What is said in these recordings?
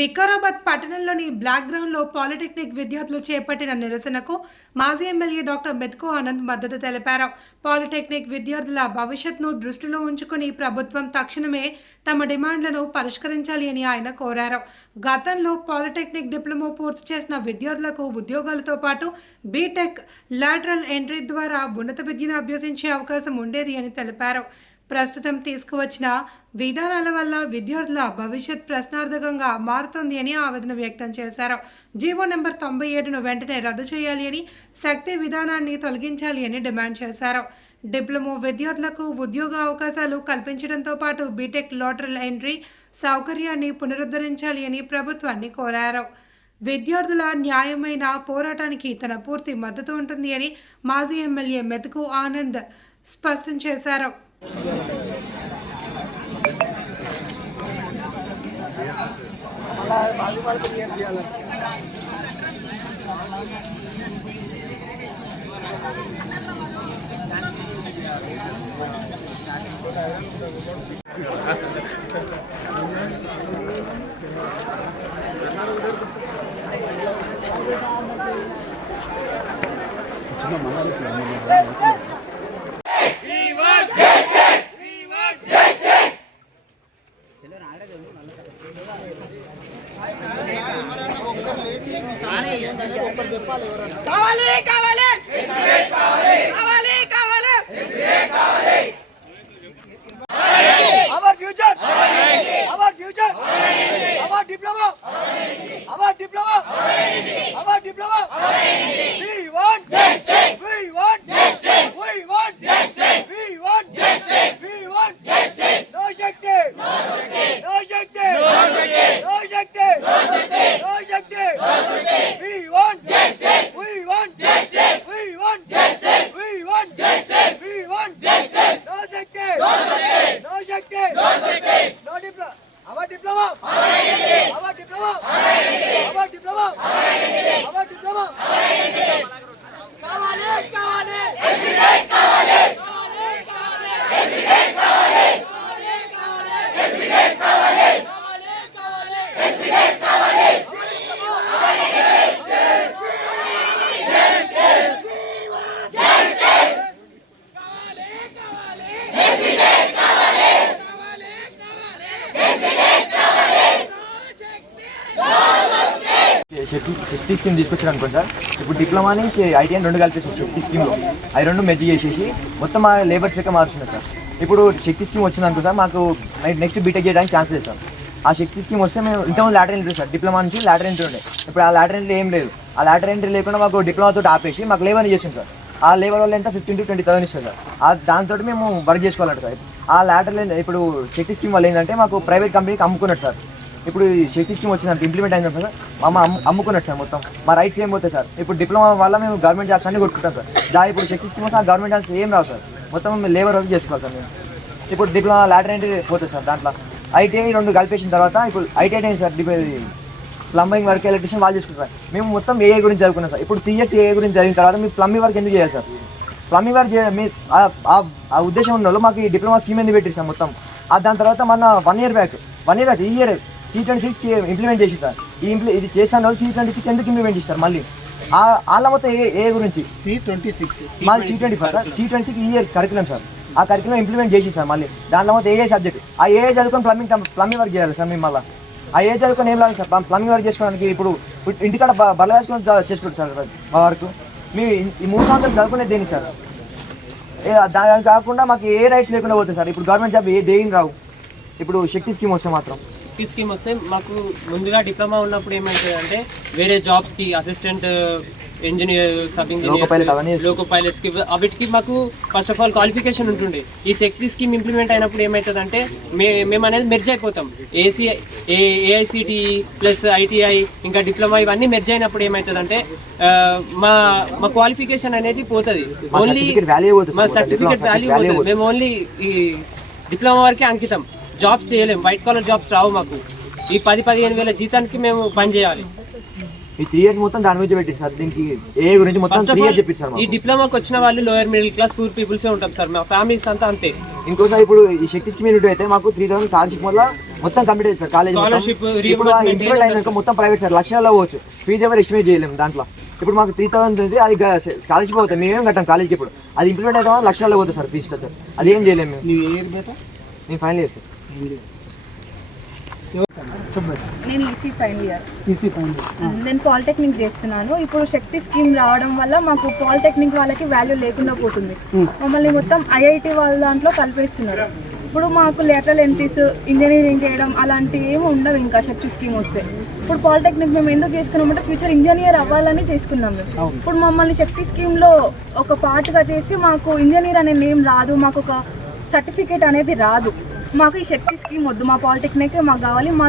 వికారాబాద్ పట్టణంలోని బ్లాక్ గ్రౌండ్లో పాలిటెక్నిక్ విద్యార్థులు చేపట్టిన నిరసనకు మాజీ ఎమ్మెల్యే డాక్టర్ మెతుకు ఆనంద్ మద్దతు తెలిపారు. పాలిటెక్నిక్ విద్యార్థుల భవిష్యత్తును దృష్టిలో ఉంచుకుని ప్రభుత్వం తక్షణమే తమ డిమాండ్లను పరిష్కరించాలి అని ఆయన కోరారు. గతంలో పాలిటెక్నిక్ డిప్లొమా పూర్తి చేసిన విద్యార్థులకు ఉద్యోగాలతో పాటు బీటెక్, లాటరల్ ఎంట్రీ ద్వారా ఉన్నత విద్యను అభ్యసించే అవకాశం ఉండేది అని తెలిపారు. ప్రస్తుతం తీసుకువచ్చిన విధానాల వల్ల విద్యార్థుల భవిష్యత్ ప్రశ్నార్థకంగా మారుతోంది అని ఆవేదన వ్యక్తం చేశారు. జీవో నెంబర్ 97ను వెంటనే రద్దు చేయాలి అని, శక్తి విధానాన్ని తొలగించాలి అని డిమాండ్ చేశారు. డిప్లొమా విద్యార్థులకు ఉద్యోగ అవకాశాలు కల్పించడంతో పాటు బీటెక్, లాటరల్ ఎంట్రీ సౌకర్యాన్ని పునరుద్ధరించాలి అని ప్రభుత్వాన్ని కోరారు. విద్యార్థుల న్యాయమైన పోరాటానికి తన పూర్తి మద్దతు ఉంటుంది అని మాజీ ఎమ్మెల్యే మెతుకు ఆనంద్ స్పష్టం చేశారు. Our future, our future, our diploma, our diploma, our diploma. We want justice. We want justice. We want justice. We want justice. We want justice. No Shakti. No Shakti. No Shakti. No Shakti. No Shakti. No Shakti. No Shakti. No Shakti. We want justice. We want justice. We want justice. We want justice. We want justice. No Shakti. No Shakti. No Shakti. No Shakti. No diploma. Our diploma. Our diploma. Our diploma. Our diploma. Kavale, kavale. Everyday kavale. Kavale, kavale. Everyday kavale. Kavale, kavale. Everyday kavale. Kavale, kavale. Everyday kavale. Shakti scheme తీసుకొచ్చారు అనుకోండి sir. ఇప్పుడు డిప్లొమాని ఐటీఐని రెండు కలిపేసారు శక్తి స్కీమ్లో. అవి రెండు merge చేసేసి మొత్తం మా లేబర్స్ లెక్క మారుస్తున్నారు సార్. ఇప్పుడు శక్తి స్కీమ్ వచ్చింది అనుకుంటా, మాకు నెక్స్ట్ బీటెక్ చేయడానికి ఛాన్స్ లేదు సార్. ఆ శక్తి స్కీమ్ వస్తే మేము ఇంతకుముందు లాటరల్ ఎంట్రీ సార్, డిప్లొమా నుంచి లాటరల్ ఎంట్రీ ఉండే. ఇప్పుడు ఆ లాటరల్ ఎంట్రీ ఏం లేదు. ఆ లాటరల్ ఎంట్రీ లేకుండా మాకు డిప్లొమాతో ఆపేసి మాకు లేబర్ చేసింది సార్. ఆ లేబర్ వల్ల ఎంత 15 to 20,000 ఇస్తారు సార్. దాంతో మేము వర్క్ చేసుకోవాలంట సార్. ఆ లాటరల్ ఇప్పుడు శక్తి స్కీమ్ వల్ల ఏంటంటే మాకు ప్రైవేట్ కంపెనీకి అమ్ముకున్నట్టు సార్. ఇప్పుడు శక్తి స్కీమ్ వచ్చిందంటే ఇంప్లిమెంట్ అయిన సార్ అమ్ముకున్నట్టు సార్. మొత్తం మా రైట్స్ ఏం పోతాయి సార్. ఇప్పుడు డిప్లొమా వల్ల మేము గవర్నమెంట్ జాబ్స్ అన్ని కొట్టుకుంటాం సార్. ఇప్పుడు శక్తి స్కీమ్ వస్తే ఆ గవర్నమెంట్ జాబ్స్ ఏం రావు సార్. మొత్తం మేము లేబర్ వర్క్ చేసుకోవాలి సార్. మేము ఇప్పుడు డిప్లొమా లాటరల్ ఎంట్రీ పోతుంది సార్. దాంట్లో ఐటీఐ రెండు కలిపేసిన తర్వాత ఇప్పుడు ఐటీఐ అయింది సార్. ప్లంబింగ్ వర్క్, ఎలక్ట్రిషియన్ వాళ్ళు చేసుకుంటారు. మేము మొత్తం ఏఐ గురించి చదువుకున్నాం సార్. ఇప్పుడు 3 years ఏఐ గురించి చదివిన తర్వాత మీరు ప్లంబింగ్ వర్క్ ఎందుకు చేయాలి సార్? ప్లంబింగ్ వర్క్ చేయడం మీ ఆ ఉద్దేశం ఉన్న వాళ్ళు మాకు ఈ డిప్లొమా స్కీమ్ ఎందుకు పెట్టారు సార్ మొత్తం. దాని తర్వాత మన 1 year బ్యాక్ ఈ ఇయర్ C26కి ఇంప్లిమెంట్ చేసి సార్. ఇది చేసిన వాళ్ళు C26 ఎందుకు ఇంప్లిమెంట్ చేస్తారు మళ్ళీ? వాళ్ళ మొత్తం ఏ గురించి C26 మాది C25 సార్. C26 ఈ ఇయర్ కరికులం సార్. ఆ కరికులం ఇంప్లిమెంట్ చేసి సార్ మళ్ళీ దాంట్లో మొత్తం ఏఏ సబ్జెక్ట్. ఆ ఏఏ చదువుకొని ప్లంబింగ్ వర్క్ చేయాలి సార్. మేము మళ్ళీ ఆ ఏ చదువుకొని ఏం లేదు సార్. ప్లంబింగ్ వర్క్ చేసుకోవడానికి ఇప్పుడు ఇంటికాడ బల్ల వేసుకొని చేసుకుంటారు సార్ మా వర్క్. మీ ఈ 3 సంవత్సరాలు చదువుకునేది దేనికి సార్? దాని కాకుండా మాకు ఏ రైట్స్ లేకుండా పోతుంది సార్. ఇప్పుడు గవర్నమెంట్ జాబ్ దేని రావు. ఇప్పుడు శక్తి స్కీమ్ వస్తే మాత్రం శక్తి స్కీమ్ వస్తే మాకు ముందుగా డిప్లొమా ఉన్నప్పుడు ఏమవుతుంది అంటే వేరే జాబ్స్కి assistant engineer, sub engineer, loco పైలట్స్కి వీటికి మాకు ఫస్ట్ ఆఫ్ ఆల్ క్వాలిఫికేషన్ ఉంటుండే. ఈ శక్తి స్కీమ్ ఇంప్లిమెంట్ అయినప్పుడు ఏమవుతుంది అంటే మేము అనేది మెర్జ్ అయిపోతాం. ఏఐసిటి ప్లస్ ఐటీఐ ఇంకా డిప్లొమా ఇవన్నీ మెర్జ్ అయినప్పుడు ఏమవుతుంది అంటే మా క్వాలిఫికేషన్ అనేది పోతుంది. ఓన్లీ మా సర్టిఫికేట్ వాల్యూ పోతుంది. మేము ఓన్లీ ఈ డిప్లొమా వరకే అంకితం. జాబ్స్ చేయలేము, వైట్ కాలర్ జాబ్స్ రావు మాకు. ఈ 10-15 వేల జీతానికి మేము పని చేయాలి. ఈ 3 years మొత్తం దాని గురించి పెట్టి సార్, దీనికి ఏ గురించి మొత్తం 3 years చెప్పారు సార్. ఈ డిప్లొమాకి వచ్చిన వాళ్ళు లోయర్ మిడిల్ క్లాస్ పూర్ పీపుల్సే ఉంటాం సార్, మా ఫ్యామిలీస్ అంతా అంతే. ఇంకోసారి ఇప్పుడు ఈ శక్తి స్కీమ్ యూనిట్ అయితే మాకు 3,000 స్కాలర్షిప్ వల్ల మొత్తం కంప్లీట్ అయింది సార్. కాలేజ్ స్కాలర్షిప్ ఇంప్లిమెంట్ అయినాక మొత్తం ప్రైవేట్ సార్, లక్షల్లో పోవచ్చు, ఫీజు ఎవరు ఎస్టిమేట్ చేయలేము దాంట్లో. ఇప్పుడు మాకు 3,000 ఉంది, అది స్కాలర్షిప్ అవుతుంది, మేమేం కట్టాం కాలేజ్కి. ఇప్పుడు అది ఇంప్లిమెంట్ అయితే లక్షల్లో పోతుంది సార్ ఫీజు సార్, అది ఏం చేయలేము మేము. నేను ఫైనల్ ఇయర్ సార్. నేను ఫైనల్ ఇయర్ నేను పాలిటెక్నిక్ చేస్తున్నాను. ఇప్పుడు శక్తి స్కీమ్ రావడం వల్ల మాకు పాలిటెక్నిక్ వాళ్ళకి వాల్యూ లేకుండా పోతుంది. మమ్మల్ని మొత్తం ఐఐటి వాళ్ళ దాంట్లో కలిపేస్తున్నారు. ఇప్పుడు మాకు లేటరల్ ఎంట్రీస్, ఇంజనీరింగ్ చేయడం అలాంటివి ఏమి ఉండవు ఇంకా శక్తి స్కీమ్ వస్తే. ఇప్పుడు పాలిటెక్నిక్ మేము ఎందుకు చేసుకున్నామంటే ఫ్యూచర్ ఇంజనీర్ అవ్వాలని చేసుకున్నాం మేము. ఇప్పుడు మమ్మల్ని శక్తి స్కీమ్లో ఒక పార్ట్గా చేసి మాకు ఇంజనీర్ అనే నేమ్ రాదు, మాకు ఒక సర్టిఫికేట్ అనేది రాదు. మాకు ఈ శక్తి స్కీమ్ వద్దు, మా పాలిటెక్నికే మాకు కావాలి, మా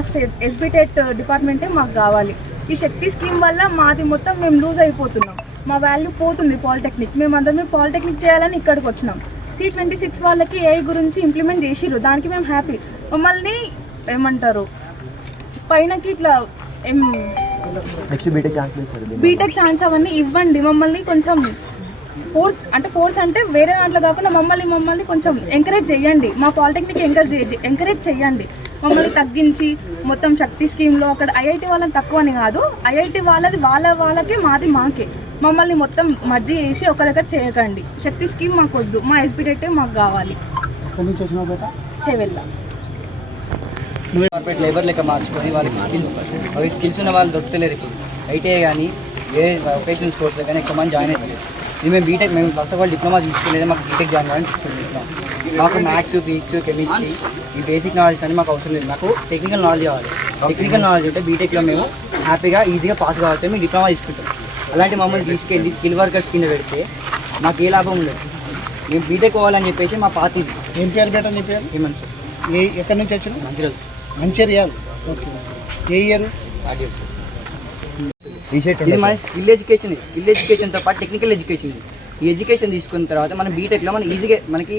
ఎస్బిటెట్ డిపార్ట్మెంటే మాకు కావాలి. ఈ శక్తి స్కీమ్ వల్ల మాది మొత్తం మేము లూజ్ అయిపోతున్నాం, మా వాల్యూ పోతుంది పాలిటెక్నిక్. మేమందరం పాలిటెక్నిక్ చేయాలని ఇక్కడికి వచ్చినాం. C26 వాళ్ళకి AI గురించి ఇంప్లిమెంట్ చేసిర్రు, దానికి మేము హ్యాపీ. మమ్మల్ని ఏమంటారు పైనకి ఇట్లా బీటెక్ ఛాన్స్ అవన్నీ ఇవ్వండి, మమ్మల్ని కొంచెం ఫోర్స్ అంటే వేరే దాంట్లో కాకుండా మమ్మల్ని కొంచెం ఎంకరేజ్ చేయండి, మా పాలిటెక్నిక్ ఎంకరేజ్ చేయండి. మమ్మల్ని తగ్గించి మొత్తం శక్తి స్కీమ్లో అక్కడ ఐఐటి వాళ్ళని తక్కువ అని కాదు, ఐఐటి వాళ్ళది వాళ్ళకే మాది మాకే, మమ్మల్ని మొత్తం మర్జీ చేసి ఒక దగ్గర చేయకండి. శక్తి స్కీమ్ మాకు వద్దు, మా ఎస్బిటెట్టే మాకు కావాలి. చెవెల్లా కార్పొరేట్ లేబర్ లెక్క మార్చుకొని వాళ్ళకి స్కిల్స్ ఉన్న వాళ్ళు దొరుకుతలేరు. ఇప్పుడు ఐటీఐ కానీ ఏ వొకేషనల్ కోర్సులో కానీ ఎక్కువ మంది జాయిన్ అవుతుంది. ఇది మేము ఫస్ట్ ఆఫ్ ఆల్ డిప్లొమా తీసుకోలేదు, మాకు బీటెక్ జాయిన్ అవ్వాలని తీసుకుంటున్నాం. మాకు మ్యాథ్స్, ఫిజిక్స్, కెమిస్ట్రీ ఈ బేసిక్ నాలెడ్జ్ అని మాకు అవసరం లేదు, మాకు టెక్నికల్ నాలెడ్జ్ కావాలి. టెక్నికల్ నాలెడ్జ్ ఉంటే బీటెక్లో మేము హ్యాపీగా ఈజీగా పాస్ కావచ్చు, మేము డిప్లొమా తీసుకుంటాం. అలాంటి మమ్మల్ని తీసుకెళ్ళి స్కిల్ వర్కర్స్ కింద పెడితే మాకు ఏ లాభం ఉండదు. మేము బీటెక్ పోవాలని చెప్పేసి మా పార్టీది. ఏం పేరు బేటా నీ పేరు? ఏమన్నా ఎక్కడి నుంచి వచ్చిన? మంచిర్యాల. ఓకే, ఏ ఇయర్? ఇది మన స్కిల్ ఎడ్యుకేషన్తో పాటు టెక్నికల్ ఎడ్యుకేషన్. ఈ ఎడ్యుకేషన్ తీసుకున్న తర్వాత మనం బీటెక్లో మనం ఈజీగా మనకి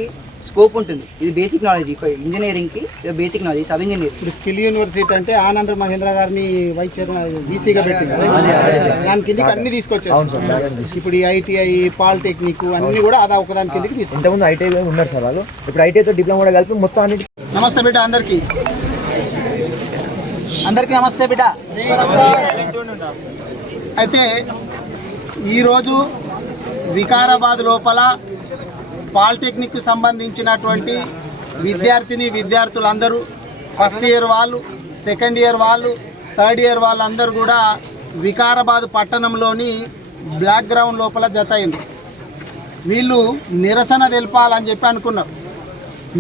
స్కోప్ ఉంటుంది. ఇది బేసిక్ నాలెడ్జ్, ఇంజనీరింగ్కి బేసిక్ నాలెడ్జ్, సబ్ ఇంజనీరింగ్. ఇప్పుడు స్కిల్ యూనివర్సిటీ అంటే ఆనంద్ మహేంద్ర గారిని వైస్ చైర్మన్ బీసీగా పెట్టింది, దాని కిందకి అన్ని తీసుకొచ్చారు. ఇప్పుడు ఈ ఐటీఐ, పాలిటెక్నిక్ అన్ని కూడా అదా ఒకదాని కిందకి తీసుకుంటాం. ఇంతకుముందు ఐటీఐ ఉన్నారు సార్ వాళ్ళు, ఇప్పుడు ఐటీఐతో డిప్లొమా కూడా కలిపి మొత్తం అన్నిటి. నమస్తే బిడ్డ అందరికీ నమస్తే బిడ్డ. అయితే ఈరోజు వికారాబాద్ లోపల పాలిటెక్నిక్కు సంబంధించినటువంటి విద్యార్థులందరూ ఫస్ట్ ఇయర్ వాళ్ళు, సెకండ్ ఇయర్ వాళ్ళు, థర్డ్ ఇయర్ వాళ్ళందరూ కూడా వికారాబాద్ పట్టణంలోని బ్లాక్ గ్రౌండ్ లోపల జత అయింది. వీళ్ళు నిరసన తెలపాలని చెప్పి అనుకున్నారు.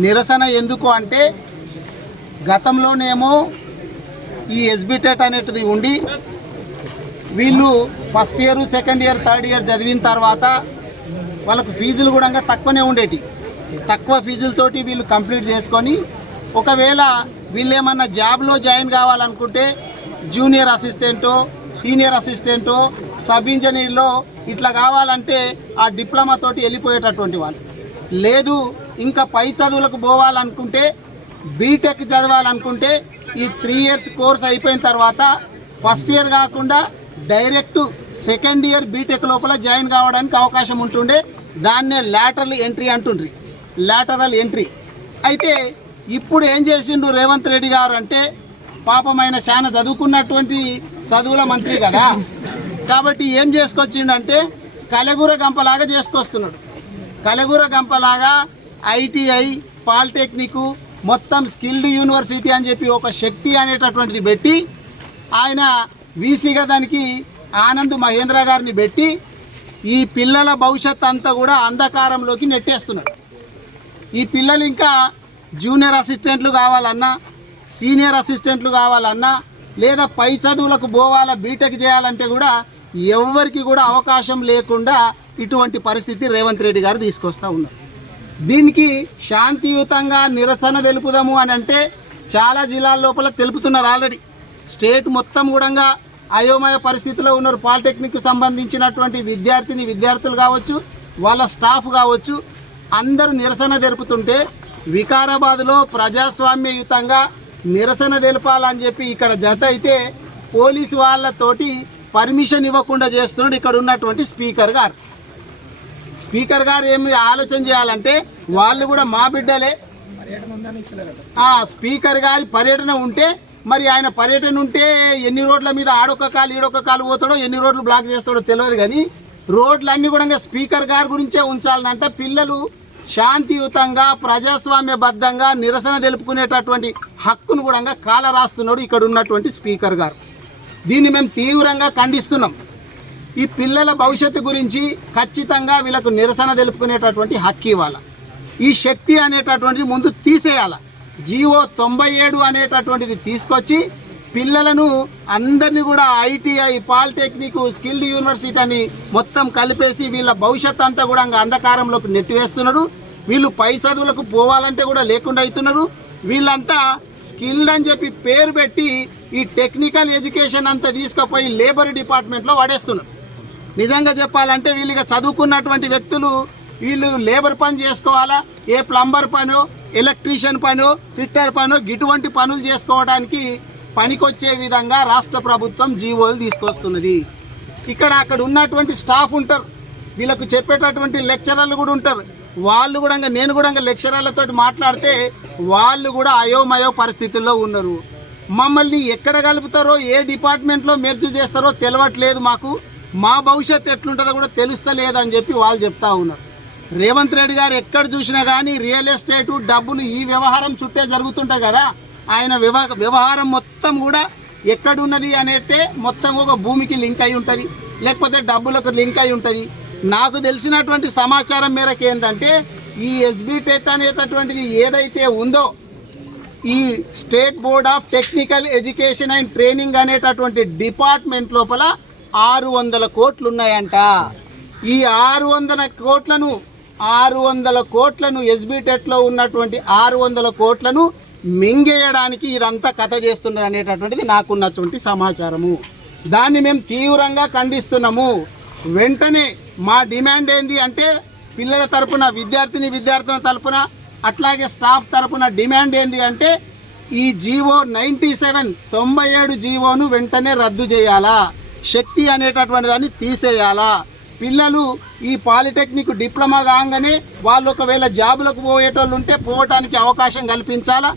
నిరసన ఎందుకు అంటే గతంలోనేమో ఈ ఎస్బిటెట్ అనేటిది ఉండి వీళ్ళు first year, second year, third year చదివిన తర్వాత వాళ్ళకు ఫీజులు కూడా తక్కువనే ఉండేటి. తక్కువ ఫీజులతోటి వీళ్ళు కంప్లీట్ చేసుకొని ఒకవేళ వీళ్ళు ఏమన్నా జాబ్లో జాయిన్ కావాలనుకుంటే జూనియర్ అసిస్టెంటో, సీనియర్ అసిస్టెంటో, సబ్ ఇంజనీర్లో ఇట్లా కావాలంటే ఆ డిప్లొమా తోటి వెళ్ళిపోయేటటువంటి వాళ్ళు. లేదు ఇంకా పై చదువులకు పోవాలనుకుంటే, బీటెక్ చదవాలనుకుంటే ఈ 3 years కోర్స్ అయిపోయిన తర్వాత ఫస్ట్ ఇయర్ కాకుండా డైరెక్ట్ సెకండ్ ఇయర్ బీటెక్ లోపల జాయిన్ కావడానికి అవకాశం ఉంటుండే. దాన్నే లాటరల్ ఎంట్రీ అంటుండ్రి, లాటరల్ ఎంట్రీ. అయితే ఇప్పుడు ఏం చేసిండు రేవంత్ రెడ్డి గారు అంటే, పాపం ఆయన చాలా చదువుకున్నటువంటి చదువుల మంత్రి కదా, కాబట్టి ఏం చేసుకొచ్చిండంటే కలెగూర గంపలాగా చేసుకొస్తున్నాడు. కలెగూర గంపలాగా ఐటీఐ, పాలిటెక్నిక్ మొత్తం స్కిల్డ్ యూనివర్సిటీ అని చెప్పి ఒక శక్తి అనేటటువంటిది పెట్టి ఆయన వీసీగా దానికి ఆనంద్ మహేంద్ర గారిని పెట్టి ఈ పిల్లల భవిష్యత్ అంతా కూడా అంధకారంలోకి నెట్టేస్తున్నాడు. ఈ పిల్లలు ఇంకా జూనియర్ అసిస్టెంట్లు కావాలన్నా, సీనియర్ అసిస్టెంట్లు కావాలన్నా, లేదా పై చదువులకు పోవాలా, బీటెక్ చేయాలంటే కూడా ఎవరికి కూడా అవకాశం లేకుండా ఇటువంటి పరిస్థితి రేవంత్ రెడ్డి గారు తీసుకొస్తూ ఉన్నారు. దీనికి శాంతియుతంగా నిరసన తెలుపుదాము అని అంటే చాలా జిల్లాల లోపల తెలుపుతున్నారు. ఆల్రెడీ స్టేట్ మొత్తం కూడా అయోమయ పరిస్థితిలో ఉన్నారు. పాలిటెక్నిక్ సంబంధించినటువంటి విద్యార్థులు కావచ్చు, వాళ్ళ స్టాఫ్ కావచ్చు, అందరూ నిరసన తెలుపుతుంటే వికారాబాద్లో ప్రజాస్వామ్యయుతంగా నిరసన తెలపాలని చెప్పి ఇక్కడ జత అయితే పోలీసు వాళ్ళతోటి పర్మిషన్ ఇవ్వకుండా చేస్తున్నాడు ఇక్కడ ఉన్నటువంటి స్పీకర్ గారు. స్పీకర్ గారు ఏమి ఆలోచన చేయాలంటే వాళ్ళు కూడా మా బిడ్డలే. స్పీకర్ గారి పర్యటన ఉంటే మరి ఆయన పర్యటన ఉంటే ఎన్ని రోడ్ల మీద ఆడొక్క కాలు ఈడొక్క కాలు పోతాడో, ఎన్ని రోడ్లు బ్లాక్ చేస్తాడో తెలియదు. కానీ రోడ్లన్నీ కూడా స్పీకర్ గారి గురించే ఉంచాలనంట. పిల్లలు శాంతియుతంగా ప్రజాస్వామ్యబద్ధంగా నిరసన తెలుపుకునేటటువంటి హక్కును కూడా కాల రాస్తున్నాడు ఇక్కడ ఉన్నటువంటి స్పీకర్ గారు. దీన్ని మేము తీవ్రంగా ఖండిస్తున్నాం. ఈ పిల్లల భవిష్యత్తు గురించి ఖచ్చితంగా వీళ్ళకు నిరసన తెలుపుకునేటటువంటి హక్కు ఇవ్వాలి. ఈ శక్తి అనేటటువంటిది ముందు తీసేయాలి. జీవో 97 అనేటటువంటిది తీసుకొచ్చి పిల్లలను అందరినీ కూడా ఐటీఐ, పాలిటెక్నిక్, స్కిల్డ్ యూనివర్సిటీ అని మొత్తం కలిపేసి వీళ్ళ భవిష్యత్తు అంతా కూడా అంధకారంలోకి నెట్టివేస్తున్నాడు. వీళ్ళు పై చదువులకు పోవాలంటే కూడా లేకుండా అవుతున్నారు. వీళ్ళంతా స్కిల్డ్ అని చెప్పి పేరు పెట్టి ఈ టెక్నికల్ ఎడ్యుకేషన్ అంతా తీసుకుపోయి లేబర్ డిపార్ట్మెంట్లో వాడేస్తున్నారు. నిజంగా చెప్పాలంటే వీళ్ళకి చదువుకున్నటువంటి వ్యక్తులు వీళ్ళు లేబర్ పని చేసుకోవాలా, ఏ ప్లంబర్ పనో, ఎలక్ట్రీషియన్ పనో, ఫిట్టర్ పనో ఇటువంటి పనులు చేసుకోవడానికి పనికొచ్చే విధంగా రాష్ట్ర ప్రభుత్వం జీవోలు తీసుకొస్తున్నది. అక్కడ ఉన్నటువంటి స్టాఫ్ ఉంటారు, వీళ్ళకు చెప్పేటటువంటి లెక్చరర్లు కూడా ఉంటారు. వాళ్ళు కూడా నేను కూడా లెక్చరర్లతో మాట్లాడితే వాళ్ళు కూడా అయోమయో పరిస్థితుల్లో ఉన్నారు. మమ్మల్ని ఎక్కడ కలుపుతారో, ఏ డిపార్ట్మెంట్లో మెర్జ్ చేస్తారో తెలియట్లేదు, మాకు మా భవిష్యత్తు ఎట్లుంటుందో కూడా తెలుస్తలేదని చెప్పి వాళ్ళు చెప్తా ఉన్నారు. రేవంత్ రెడ్డి గారు ఎక్కడ చూసినా కానీ రియల్ ఎస్టేటు, డబ్బులు ఈ వ్యవహారం చుట్టే జరుగుతుంటాయి కదా. ఆయన వ్యవహారం మొత్తం కూడా ఎక్కడున్నది అనేటే మొత్తం ఒక భూమికి లింక్ అయి ఉంటుంది, లేకపోతే డబ్బులకు లింక్ అయి ఉంటుంది. నాకు తెలిసినటువంటి సమాచారం మేరకు ఏంటంటే ఈ ఎస్బిటెట్ అనేటటువంటిది ఏదైతే ఉందో, ఈ state board of technical education and training అనేటటువంటి డిపార్ట్మెంట్ లోపల 600 కోట్లు ఉన్నాయంట. ఈ 600 కోట్లను ఎస్బిటెట్లో ఉన్నటువంటి 600 కోట్లను మింగేయడానికి ఇదంతా కథ చేస్తున్నారు అనేటటువంటిది నాకున్నటువంటి సమాచారము. దాన్ని మేము తీవ్రంగా ఖండిస్తున్నాము. వెంటనే మా డిమాండ్ ఏంది అంటే పిల్లల తరపున, విద్యార్థుల తరపున, అట్లాగే స్టాఫ్ తరపున డిమాండ్ ఏంది అంటే ఈ జీవో 97 జీవోను వెంటనే రద్దు చేయాలా, శక్తి అనేటటువంటి దాన్ని తీసేయాలా. పిల్లలు ఈ పాలిటెక్నిక్ డిప్లొమా కాగానే వాళ్ళు ఒకవేళ జాబులకు పోయేటోళ్ళు ఉంటే పోవటానికి అవకాశం కల్పించాలా.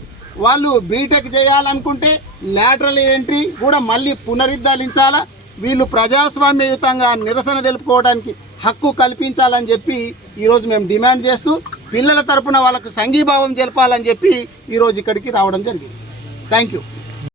వాళ్ళు బీటెక్ చేయాలనుకుంటే లాటరల్ ఎంట్రీ కూడా మళ్ళీ పునరుద్ధరించాలా. వీళ్ళు ప్రజాస్వామ్యయుతంగా నిరసన తెలుపుకోవడానికి హక్కు కల్పించాలని చెప్పి ఈరోజు మేము డిమాండ్ చేస్తూ పిల్లల తరపున వాళ్ళకు సంఘీభావం తెలపాలని చెప్పి ఈరోజు ఇక్కడికి రావడం జరిగింది. Thank you.